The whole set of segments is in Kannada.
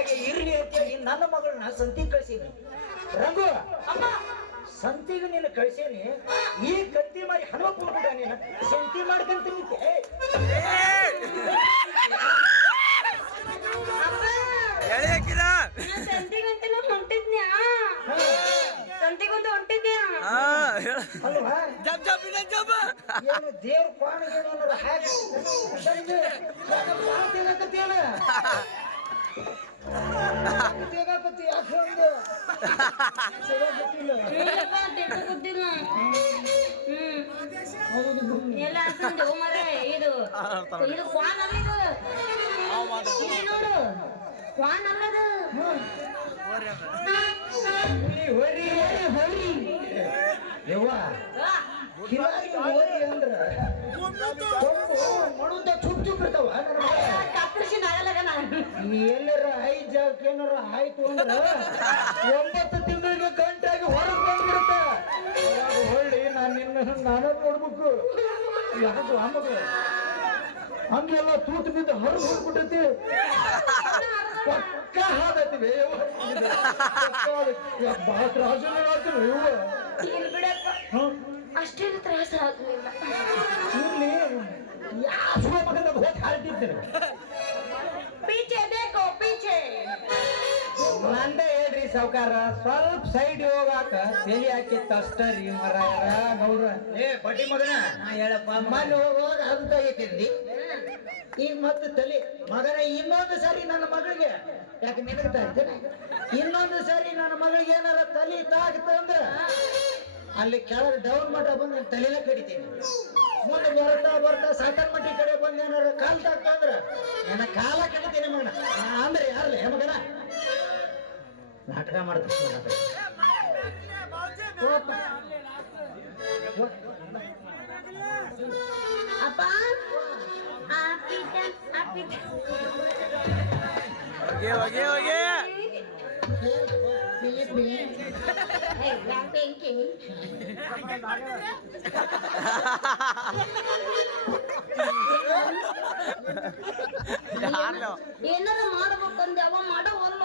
ಹಾಗೆ ಇರ್ಲಿ ಅಂತೇಳಿ ನನ್ನ ಮಗಳನ್ನ ಸಂತಿಗೆ ಕಳ್ಸೀನಿ. ರಂಗು ಅಮ್ಮ ಸಂತಿಗೆ ನೀನು ಕಳ್ಸೇನಿ. ಈ ಕತ್ತಿ ಮಾರಿ ಹನುಮಪ್ಪ ಕೂಡ ನೀನು ಸಂತಿ ಮಾಡ್ಕೊಂತೀನಿ. ಸಂತಿಗಂತ ಹೊಂಟಿದ್ನ್ಯಾ ಸಂತಿಗಂತ ಹೊಂಟಿದ್ಯಾ ಅಲ್ವಾ ಏನು ದೇವ್ರ ಪಾಣ ಏನೋ ಹಾಗೆ ತೆಗಾಕತ್ತಿ ಯಾಕೆ ಒಂದು ಗೊತ್ತಿಲ್ಲ ಎಲ್ಲ ಅಂತಂದು ಮರೆ ಇದು ಇದು ಕ್ವಾನ್ ಅಲ್ಲ ಇದು ನೋಡು ಕ್ವಾನ್ ಅಲ್ಲದು ಹೊರಿ ಹೊರಿ ಯವ್ವ ಕಿಲಾರಿ ಹೋರಿ ಅಂದ್ರ ಮಡುದ ಚುಪ್ ಚುಪ್ ಇರ್ತಾವ. ಆಪರೇಷನ್ ಆಗಲ್ಲ ಎಲ್ಲರ ಐದು ಜಾಗಕ್ಕೆ ಏನಾರ ಆಯ್ತು ಅಂದ್ರ 9 ತಿಂಗಳಿಗೆ ಗಂಟಾಗಿ ಹೊರಗೆ ಬಂದ್ಬಿಡುತ್ತ. ಹೊಳ್ಳಿ ನಾನು ನೋಡ್ಬೇಕು ಯಾಕೆ ಆಮಗ ಹಂಗೆಲ್ಲ ತೂತು ಬಿದ್ದು ಹೊರಗೆ ಹೋಗ್ಬಿಟ್ಟೈತಿ. ಪಕ್ಕ ಹಾದತ್ತಿವೆ ಬಹಳ ತ್ರಾಸನ ಆಗ್ತವೆ ಇವು. ಅಷ್ಟೇನು ತ್ರಾಸ ಆಗ್ಲಿಲ್ಲ. ಇಲ್ಲಿ ಯಾವ ಮಗನ ಹೋಗಿ ಹಾಳ್ತಿದ್ದೇನೆ. ಪೀಚೆ ಬೇಕು ಪೀಚೆ ನಂದೇ ಹೇಳ್ರಿ ಸಾವ್ಕಾರ, ಸ್ವಲ್ಪ ಸೈಡ್ ಹೋಗಾಕ ತಲೆ ಹಾಕಿತ್ತ ಅಷ್ಟ ರೀ ಮರಾಯರ ಗೌಡ್ರ. ಬಡ್ಡಿ ಮಗನ ಹೇಳಪ್ಪ ಮನೆ ಹೋಗುವಾಗ ಅಂತ ಐತಿದ್ರಿ ಈಗ ಮತ್ತೆ ತಲೆ ಮಗನ ಇನ್ನೊಂದು ಸಾರಿ ನನ್ನ ಮಗಳಿಗೆ ಯಾಕೆ ನಿನಗ್ತಾ ಇದ್ದೇನೆ. ಇನ್ನೊಂದು ಸಾರಿ ನನ್ನ ಮಗಳಿಗೆ ಏನಾರ ತಲೆ ತಾಗ್ತಂದ್ರ ಅಲ್ಲಿ ಕೆಳಗೆ ಡೌನ್ ಮಠ ಬಂದು ನನ್ನ ತಲೆನ ಕಡಿತೀನಿ. ಮುಂದೆ ಬರ್ತಾ ಬರ್ತಾ ಸಾಕರ್ ಮಟ್ಟಿ ಕಡೆ ಬಂದು ಏನಾರ ಕಾಲ್ ತಾಗ್ತಂದ್ರ ನನ್ನ ಕಾಲ ಕಡಿತೀನಿ ಮಗನ. ಅಂದ್ರೆ ಯಾರಲ್ಲ ಮಗನ ನಾಟಕ ಮಾಡ್ತೀನಿ. ಅಪ್ಪ ಏನಾರ ಮಾಡ್ಬೇಕಂದೆ ಅವ ಮಾಡವಲ್ಲ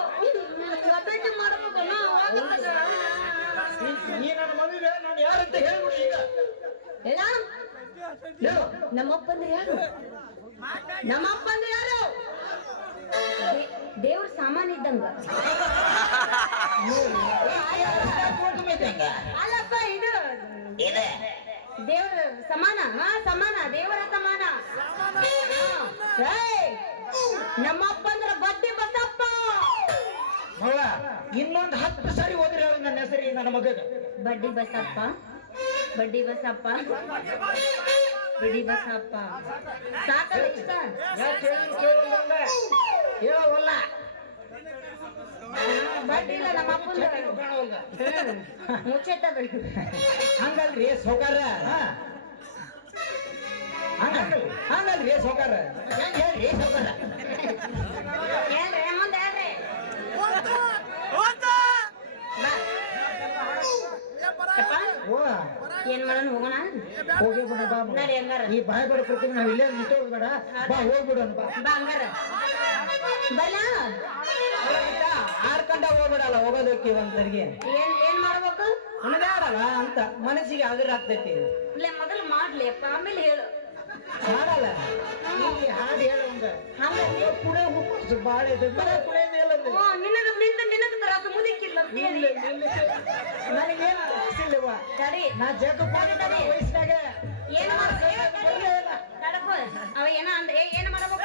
ಮಾಡ್ಬೇಕಲ್ಲ. ಈ ನನ್ನ ಮದುವೆ ನಾನು ಯಾರಂತ ಹೇಳ್ಬಿಡಿ ಈಗ. ನಮ್ಮಪ್ಪ ಅಂದ್ರೆ ಯಾರು? ನಮ್ಮಪ್ಪ ಅಂದ್ರೆ ಯಾರು? ದೇವ್ರ ಸಾಮಾನ್ ಇದ್ದಂಗ ಅಲ್ಲಪ್ಪ ಇದು ದೇವ್ರ ಸಮಾನ. ಸಮಾನ ದೇವರ ಸಮಾನ. ನಮ್ಮಪ್ಪ ಅಂದ್ರೆ ಬಡ್ಡಿ ಬಸಪ್ಪ. ಮಗಳ ಇನ್ನೊಂದು 10 ಸಾರಿ ಓದಿರ ನನ್ನ ಹೆಸರಿ ನನ್ನ ಮಗನ ಬಡ್ಡಿ ಬಸಪ್ಪ ಬಡ್ಡಿ ಬಸಪ್ಪ ಬಡ್ಡಿ ಬಸಪ್ಪ ಸಾಕಲ್ಲ ಇಷ್ಟ ಹೇಳವಲ್ಲ. ಬಡ್ಡಿ ಇಲ್ಲ ನಮ್ಮ ಅಪ್ಪಂದ ಮುಚ್ಚೆತ್ತದ. ಹಂಗಲ್ರಿ ಸೌಕಾರ, ಹಂಗಲ್ರಿ ಸೌಕಾರ. ಹೇಳ್ರಿ ಸೌಕಾರ ಹೇಳ್ರಿ ಮುಂದೆ ಹೇಳ್ರಿ. ಏನ್ ಮಾಡೋಣ ಹೋಗೋಣ ಹೋಗಿ ಬಿಡ ಬಾ. ನಡಿ ಹಂಗಾರ. ಈ ಬಾಯ್ ಬಡ ಕೊಡ್ತೀವಿ ನಾವ್ ಇಲ್ಲೇ ನಿಂತೋಗ್ ಬೇಡ ಬಾ ಹೋಗ್ಬಿಡೋಣ ಬಾ. ಬಾ ಹಂಗಾರ ಬಲ 6 ಗಂಟೆ ಹೋಗ್ಬಿಡಲ್ಲ ಹೋಗೋದಕ್ಕೆ ಒಂದರಿಗೆ ಏನ್ ಮಾಡ್ಬೇಕು ಉಣದಾಡಲ್ಲ ಅಂತ ಮನಸ್ಸಿಗೆ ಅದ್ರ ಆಗ್ತೈತಿ. ಇಲ್ಲ ಮೊದಲು ಮಾಡ್ಲಿ ಅಪ್ಪ ಆಮೇಲೆ ಹೇಳು. ಹಾಡಲ್ಲ ಈ ಹಾಡು ಹೇಳುವಂಗ ಹಂಗಲ್ಲಿ ಕುಡೆ ಉಪ್ಪು ಬಾಳೆ ಕುಡಿಯೋದು ನಿನಗ ತರ ಮುದಿಕ್ಕಿಲ್ಲ ನನಗೇನು ವಯಸ್ಸಿಲ್ಲವ. ಸರಿ ನಾ ಜಗ ವಯಸ್ಸಿನಾಗ ಏನ್ ಮಾಡ್ಬೇಕು ಅವ ಏನ ಅಂದ್ರೆ ಏನ್ ಮಾಡ್ಬೇಕು